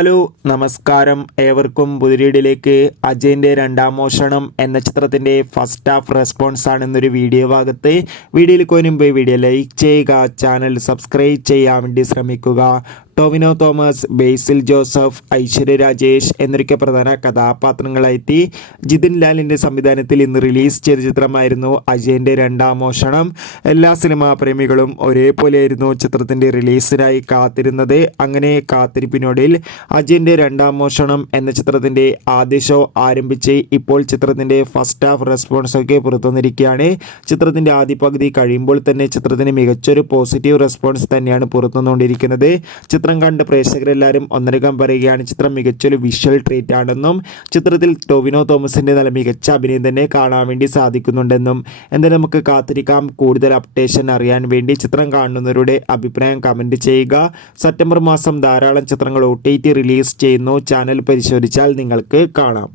Hello നമസ്കാരം, ഏവർക്കും പുതിരീടിലേക്ക്. അജയൻ്റെ രണ്ടാം മോഷണം എന്ന ചിത്രത്തിൻ്റെ ഫസ്റ്റ് ഹാഫ് റെസ്പോൺസ് ആണ് എന്നൊരു വീഡിയോ ഭാഗത്ത്. വീഡിയോയിൽ മുൻപ് വീഡിയോ ലൈക്ക് ചെയ്യുക, ചാനൽ സബ്സ്ക്രൈബ് ചെയ്യാൻ വേണ്ടി ശ്രമിക്കുക. ടോവിനോ തോമസ്, ബേസിൽ ജോസഫ്, ഐശ്വര്യ രാജേഷ് എന്നൊക്കെ പ്രധാന കഥാപാത്രങ്ങളായെത്തി ജിതിൻ ലാലിൻ്റെ സംവിധാനത്തിൽ ഇന്ന് റിലീസ് ചെയ്ത ചിത്രമായിരുന്നു അജയൻ്റെ രണ്ടാം മോഷണം. എല്ലാ സിനിമാ പ്രേമികളും ഒരേപോലെയായിരുന്നു ചിത്രത്തിൻ്റെ റിലീസിനായി കാത്തിരുന്നത്. അങ്ങനെ കാത്തിരിപ്പിനോടിൽ അജയൻ്റെ രണ്ടാം മോഷണം എന്ന ചിത്രത്തിൻ്റെ ആദ്യ ഷോ ആരംഭിച്ച് ഇപ്പോൾ ചിത്രത്തിൻ്റെ ഫസ്റ്റ് ഹാഫ് റെസ്പോൺസൊക്കെ പുറത്തുവന്നിരിക്കുകയാണ്. ചിത്രത്തിൻ്റെ ആദ്യ പകുതി കഴിയുമ്പോൾ തന്നെ ചിത്രത്തിന് മികച്ചൊരു പോസിറ്റീവ് റെസ്പോൺസ് തന്നെയാണ് പുറത്തുവന്നുകൊണ്ടിരിക്കുന്നത്. ചിത്രം കണ്ട് പ്രേക്ഷകരെല്ലാവരും ഒന്നരകം പറയുകയാണ് ചിത്രം മികച്ചൊരു വിഷ്വൽ ട്രീറ്റ് ആണെന്നും ചിത്രത്തിൽ ടോവിനോ തോമസിൻ്റെ നല്ല മികച്ച അഭിനയം തന്നെ കാണാൻ വേണ്ടി സാധിക്കുന്നുണ്ടെന്നും. എന്തായാലും നമുക്ക് കാത്തിരിക്കാം. കൂടുതൽ അപ്ഡേഷൻ അറിയാൻ വേണ്ടി ചിത്രം കാണുന്നവരുടെ അഭിപ്രായം കമൻറ്റ് ചെയ്യുക. സെപ്റ്റംബർ മാസം ധാരാളം ചിത്രങ്ങൾ OTT റിലീസ് ചെയ്യുന്നു. ചാനൽ പരിശോധിച്ചാൽ നിങ്ങൾക്ക് കാണാം.